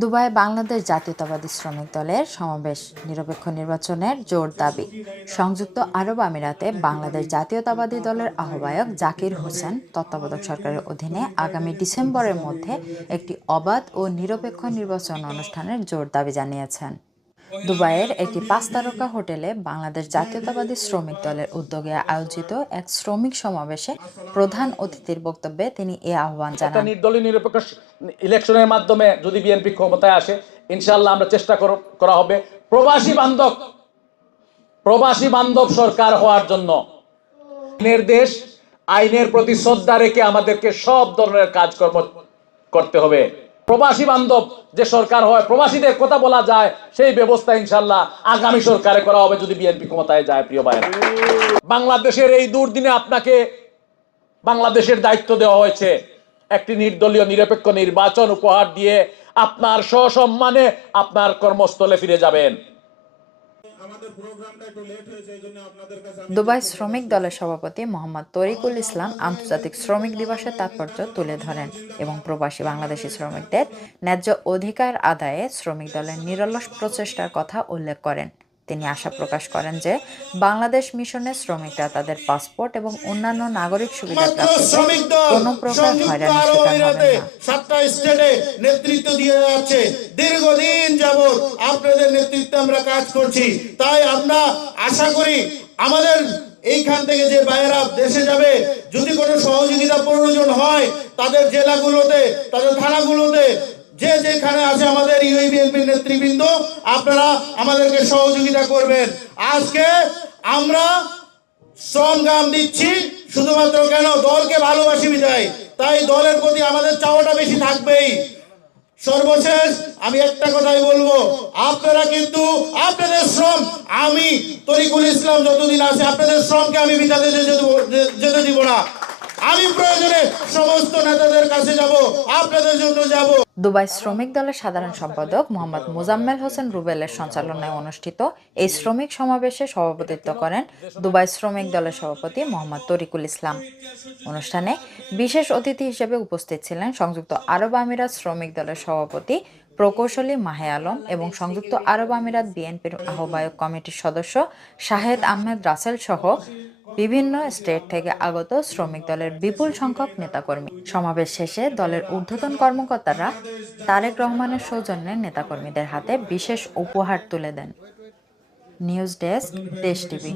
Dubai Bangladesh জাতীয়তাবাদী শ্রমিক দলের সমাবেশ নিরপেক্ষ নির্বাচনের জোর দাবি। সংযুক্ত আরব আমিরাতে বাংলাদেশ জাতীয়তাবাদী দলের আহ্বায়ক জাকির হোসেন তত্ত্বাবধায়ক সরকারের অধীনে আগামী ডিসেম্বরের মধ্যে একটি অবাধ ও নিরপেক্ষ নির্বাচন অনুষ্ঠানের জোর দাবি জানিয়েছেন। দুবাইয়ের একটি পাঁচ তারকা হোটেলে বাংলাদেশ জাতীয়তাবাদী শ্রমিক দলের উদ্যোগে আয়োজিত এক শ্রমিক সমাবেশে প্রধান অতিথির বক্তব্যে তিনি এ আহ্বান জানান। নির্দলীয় নিরপেক্ষ ইলেকশনের মাধ্যমে যদি বিএনপি ক্ষমতায় আসে ইনশাআল্লাহ আমরা চেষ্টা কর- হবে। প্রবাসী বান্ধব প্রবাসী বান্ধব সরকার হওয়ার জন্য। আইনের দেশ আইনের প্রতি শ্রদ্ধা রেখে আমাদেরকে সব ধরনের কাজকর্ম করতে হবে। প্রবাসী বান্ধব যে সরকার হয়, প্রবাসীদের কথা বলা যায়, সেই ব্যবস্থা ইনশাল্লাহ আগামী সরকারে করা হবে যদি বিএনপি ক্ষমতায় যায়, প্রিয় ভাই বাংলাদেশের এই দুর্দিনে আপনাকে বাংলাদেশের দায়িত্ব দেওয়া হয়েছে। একটি নির্দলীয় নিরপেক্ষ নির্বাচন উপহার দিয়ে আপনার সসম্মানে আপনার কর্মস্থলে ফিরে যাবেন। দুবাই শ্রমিক দলের সভাপতি মোহাম্মদ তরিকুল ইসলাম আন্তর্জাতিক শ্রমিক দিবসের তাৎপর্য তুলে ধরেন এবং প্রবাসী বাংলাদেশি শ্রমিকদের ন্যায্য অধিকার আদায়ে শ্রমিক দলের নিরলস প্রচেষ্টার কথা উল্লেখ করেন। তিনি আশা প্রকাশ করেন যে বাংলাদেশ মিশনের শ্রমিকরা তাদের পাসপোর্ট এবং অন্যান্য নাগরিক সুবিধা মাত্র প্রাপ্তিতে কোনো প্রকার সংযুক্ত হয়রানির শিকার আমিরাতে না। সাতটা স্টেটে নেতৃত্ব দিয়ে যাচ্ছে। দীর্ঘদিন আপনাদের নেতৃত্বে আমরা কাজ করছি। তাই আমরা আশা করি আমাদের এইখান থেকে যে বাইরা দেশে যাবে যদি কোনো সহযোগিতা প্রয়োজন হয় তাদের জেলাগুলোতে তাদের থানাগুলোতে যে যেখানে আছে আমাদের ইউএ নেতৃবৃন্দ, আপনারা আমাদেরকে সহযোগিতা করবেন। আজকে আমরা সংগ্রাম দিচ্ছি, শুধুমাত্র কেন দলকে ভালোবাসি বিদায়। তাই দলের প্রতি আমাদের চাওয়াটা বেশি থাকবেই। সর্বশেষ আমি একটা কথাই বলব, আপনারা কিন্তু আপনাদের শ্রম, আমি তরিকুল ইসলাম যতদিন আছে, আপনাদের শ্রমকে আমি দেব- যেতে দিব না। আমি প্রয়োজনে সমস্ত নেতাদের কাছে যাব, আপনাদের জন্য যাব। দুবাই শ্রমিক দলের সাধারণ সম্পাদক মোহাম্মদ মোজাম্মেল হোসেন রুবেলের সঞ্চালনায় অনুষ্ঠিত এই শ্রমিক সমাবেশে সভাপতিত্ব করেন দুবাই শ্রমিক দলের সভাপতি মোহাম্মদ তরিকুল ইসলাম। অনুষ্ঠানে বিশেষ অতিথি হিসেবে উপস্থিত ছিলেন সংযুক্ত আরব আমিরাত শ্রমিক দলের সভাপতি প্রকৌশলী মাহে আলম এবং সংযুক্ত আরব আমিরাত বিএনপির আহ্বায়ক কমিটির সদস্য শাহেদ আহমেদ রাসেল সহ বিভিন্ন স্টেট থেকে আগত শ্রমিক দলের বিপুল সংখ্যক নেতাকর্মী। সমাবেশ শেষে দলের ঊর্ধ্বতন কর্মকর্তারা তারেক রহমানের সৌজন্যে নেতাকর্মীদের হাতে বিশেষ উপহার তুলে দেন। News desk Desh TV.